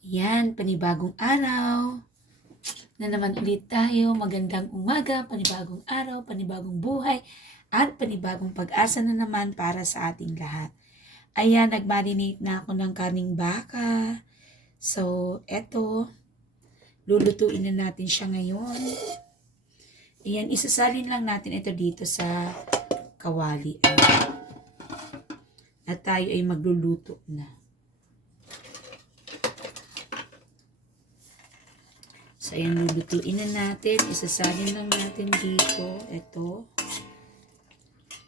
Yan, panibagong araw. Na naman ulit tayo. Magandang umaga, panibagong araw, panibagong buhay, at panibagong pag-asa na naman para sa ating lahat. Ayan, nag-marinate na ako ng kaning baka. So, eto. Lulutuin na natin siya ngayon. Ayan, isasalin lang natin ito dito sa kawali. At tayo ay magluluto na. So, ayan, lulutuin na natin. Isasalin lang natin dito. Ito.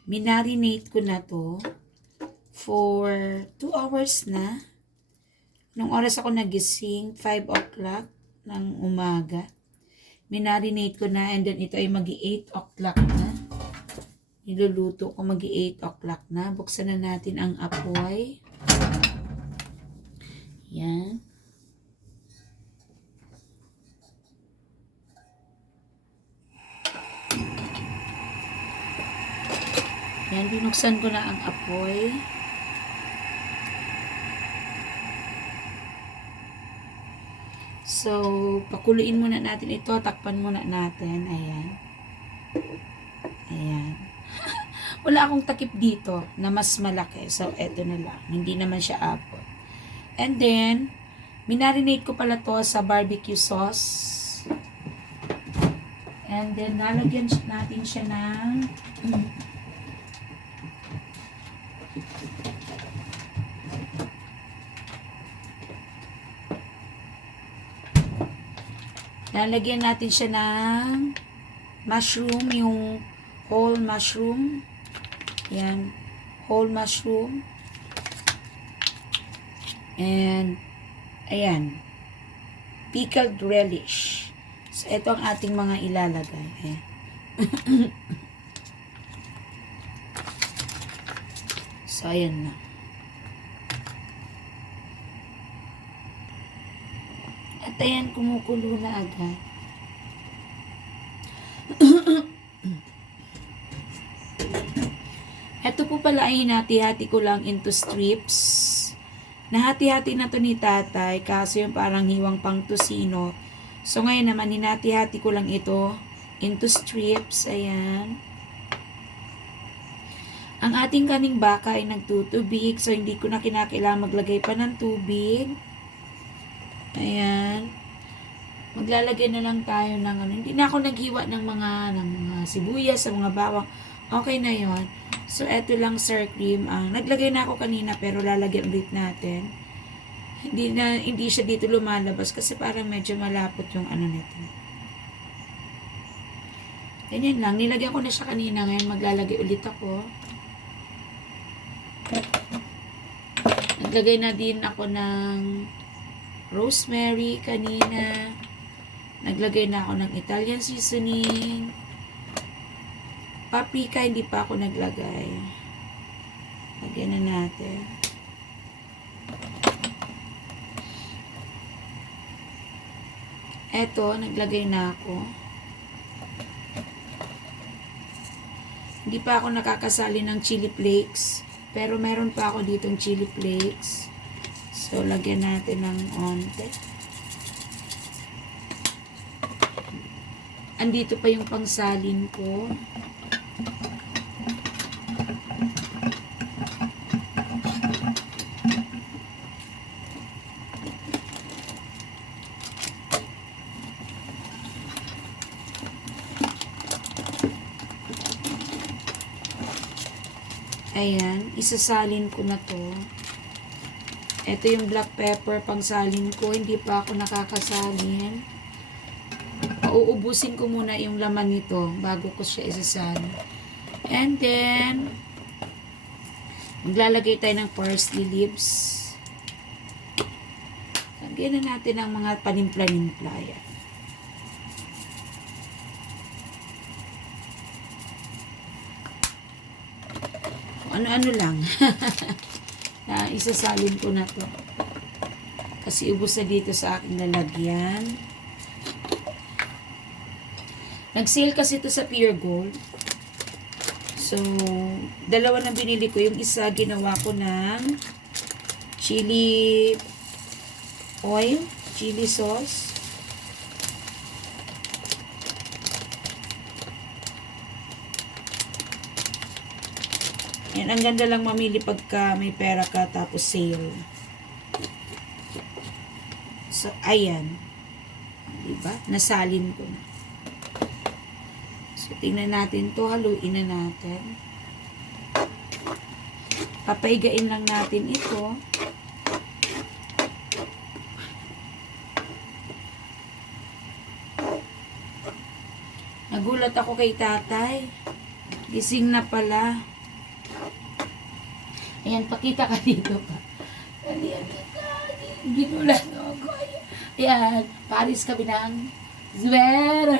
Minarinate ko na to for 2 hours na. Nung oras ako nagising, 5 o'clock ng umaga. Minarinate ko na and then ito ay magi 8 o'clock na. Niluluto ko magi 8 o'clock na. Buksan na natin ang apoy. Yan. Yan, binuksan ko na ang apoy. So, pakuluin muna natin ito. Takpan muna natin. Ayan. Ayan. Wala akong takip dito na mas malaki. So, eto na lang. Hindi naman siya apple. And then, minarinate ko pala to sa barbecue sauce. And then, lalagyan natin siya ng Lalagyan natin siya ng mushroom, yung whole mushroom. Yan, whole mushroom. And, ayan, pickled relish. So, ito ang ating mga ilalagay. Ayan. so, ayan na. At ayan, kumukulo na agad. Ito po pala ay hinati-hati ko lang into strips. Nahati-hati na to ni tatay kasi yung parang hiwang pang tusino. So ngayon naman, hinati-hati ko lang ito into strips. Ayan. Ang ating kaning baka ay nagtutubig so hindi ko na kinakailangan maglagay pa ng tubig. Ayan. Maglalagay na lang tayo ng ano. Hindi na ako naghiwa ng mga, ng mga sibuyas, sa mga bawang. Okay na yon So, eto lang sir cream. Ang naglagay na ako kanina pero lalagyan ulit natin. Hindi na hindi siya dito lumalabas kasi parang medyo malapot yung ano nito. Ganyan lang. Nilagyan ko na siya kanina. Ngayon maglalagay ulit ako. Naglagay na din ako ng rosemary kanina. Naglagay na ako ng Italian seasoning. Paprika, hindi pa ako naglagay. Lagyan na natin. Eto, naglagay na ako. Hindi pa ako nakakasali ng chili flakes. Pero meron pa ako ditong chili flakes. So, lagyan natin ng onte. Andito pa yung pangsalin ko. Ayan, isasalin ko na to. Ito yung black pepper pang salin ko. Hindi pa ako nakakasalin. Pauubusin ko muna yung laman nito bago ko siya isasalin. And then, maglalagay tayo ng parsley leaves. Lagyan na natin ang mga panimpla-nimpla. Ano-ano lang. na isasalin ko na to. Kasi ubos na dito sa aking lalagyan. Nag-sale kasi ito sa Pure Gold. So, dalawa na binili ko. Yung isa, ginawa ko ng chili oil, chili sauce. Yan, ang ganda lang mamili pagka may pera ka tapos sale. So, ayan. Diba? Nasalin ko na. So, tingnan natin to. Haluin na natin. Papaigain lang natin ito. Nagulat ako kay tatay. Gising na pala. Ayan, pakita ka dito pa. Ayan, ginulat ako. Ayan, Paris kami ng sweater.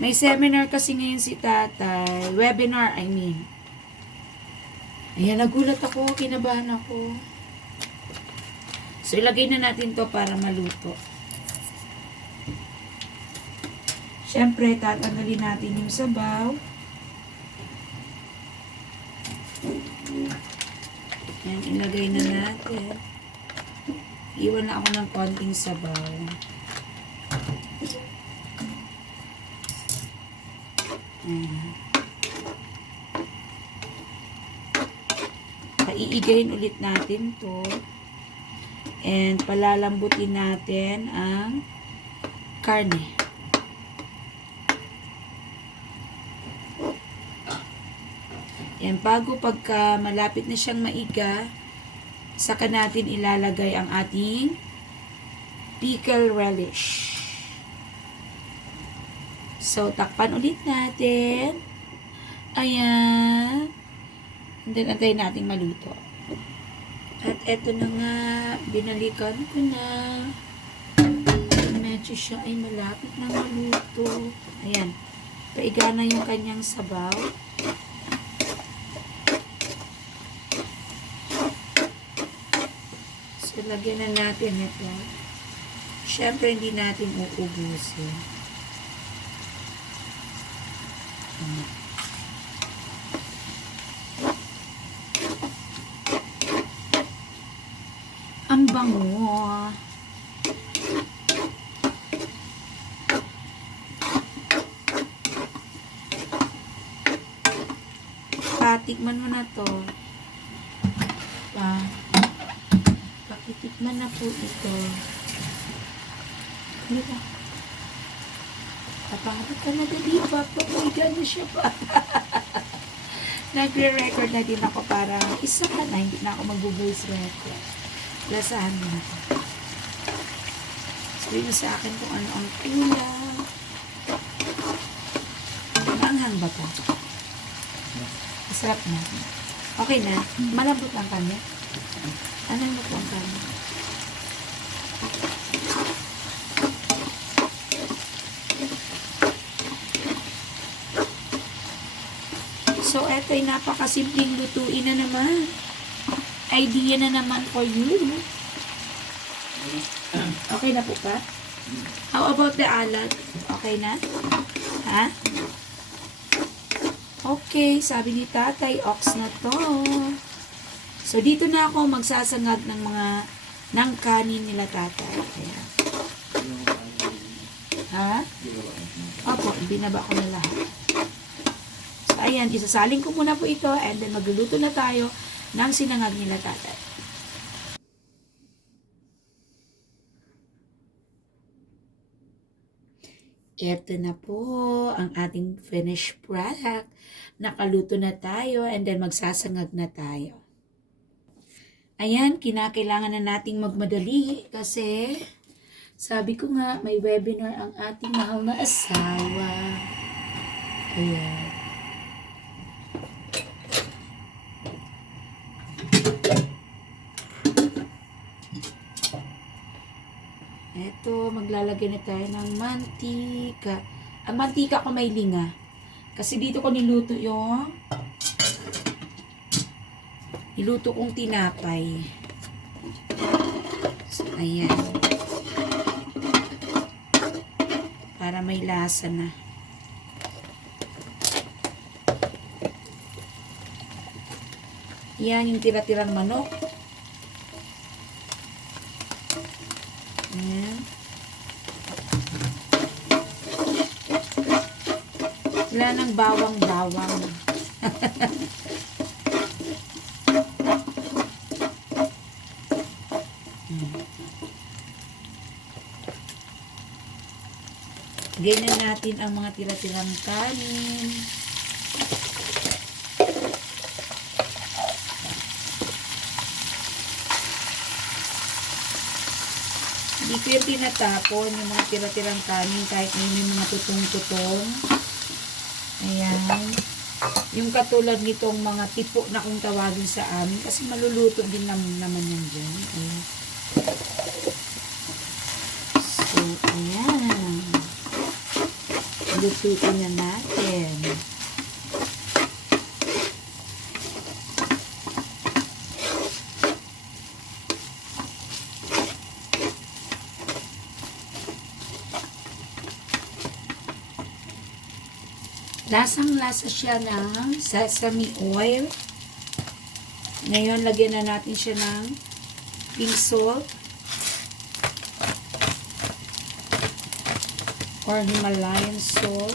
May seminar kasi ngayon si tatay. Webinar, I mean. Ayan, nagulat ako. Kinabahan ako. So, ilagay na natin to para maluto. Siyempre, tatanggalin natin yung sabaw. Yan, ilagay na natin. Iwan na ako ng konting sabaw. Ayan. Paiigayin ulit natin to. And palalambutin natin ang karne. Yan, bago pagka malapit na siyang maiga, saka natin ilalagay ang ating pickle relish. So, takpan ulit natin. Ayan. And then, antayin natin maluto. At eto na nga, binalikan ko na. Medyo siya ay malapit na maluto. Ayan. Paiga na yung kanyang sabaw. Lagyan na natin ito. Siyempre, hindi natin uubusin. Ayan. Ang bango. Patikman mo na to. Pa. Pakitikman na po ito. Ano ba? Kapangit ka na dali pa. Pamiga na siya pa. Nagre-record na din ako para isa ka na. Hindi na ako mag-voice record. Lasahan mo na to. Sabihin mo sa akin kung ano ang kulang. Maanghang ba to? Masarap na. Okay na. Malambot ang kanya. Anong mo ang kanya? So, eto ay napakasimpleng lutuin na naman. Idea na naman for you. Okay na po ba? How about the alat? Okay na? Ha? Okay, sabi ni tatay, ox na to. So, dito na ako magsasangag ng mga ng kanin nila tatay. Ayan. Ha? Opo, binaba ko na lahat. So, ayan, isasaling ko muna po ito and then magluluto na tayo ng sinangag nila tatay. Ito na po ang ating finished product. Nakaluto na tayo and then magsasangag na tayo. Ayan, kinakailangan na nating magmadali kasi sabi ko nga may webinar ang ating mahal na asawa. Ayan. Eto, maglalagay na tayo ng mantika. Ang mantika ko may linga. Kasi dito ko niluto yung Niluto kong tinapay. So, ayan. Para may lasa na. Yan yung tira-tirang manok. Ayan. Wala ng bawang-bawang. Ganyan natin ang mga tira-tirang kanin. Hindi ko yung tinatapon yung mga tira-tirang kanin kahit may, may mga tutong-tutong. Ayan. Yung katulad nitong mga tipo na kung tawagin sa amin kasi maluluto din naman, naman yan dyan. Ayan. So, ayan. Lututin na natin. Lasang-lasa siya ng sesame oil. Ngayon, lagyan na natin siya ng pink salt or Himalayan salt.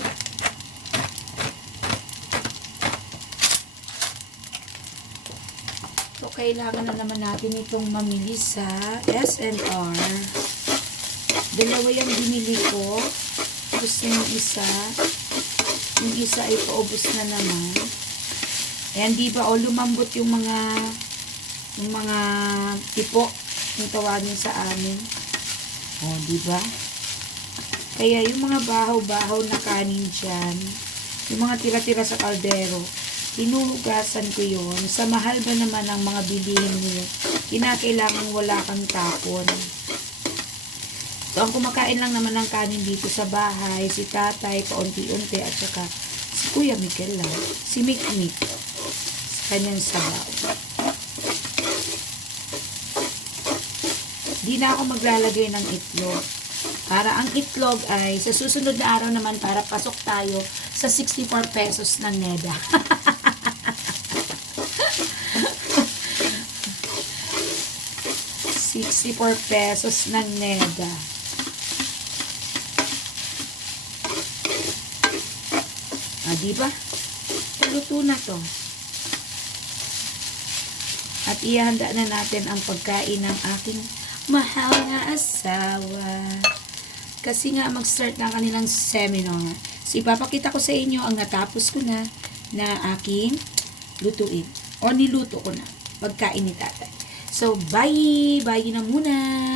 So, kailangan na naman natin itong mamili sa S&R. Dalawa yung binili ko. Tapos yung isa, yung isa ay paubos na naman. Ayan, di ba, o lumambot yung mga yung mga tipo yung tawagin sa amin. O, di ba? Kaya yung mga bahaw-bahaw na kanin dyan, yung mga tira-tira sa kaldero, hinuhugasan ko yun. Sa mahal ba naman ang mga bilihin mo, kinakailangan wala kang tapon. So, ang kumakain lang naman ng kanin dito sa bahay, si tatay, paunti-unti, at saka si Kuya Mikel lang, si Mikmik, sa kanyang sabaw. Di na ako maglalagay ng itlog. Para ang itlog ay sa susunod na araw naman para pasok tayo sa 64 pesos ng NEDA. Sixty-four pesos ng NEDA. Ah, di ba? Luto na to. At ihanda na natin ang pagkain ng aking mahal na asawa. Kasi nga mag-start na kanilang seminar. So, ipapakita ko sa inyo ang natapos ko na na aking lutuin. O niluto ko na. Pagkain ni tatay. So, bye! Bye na muna!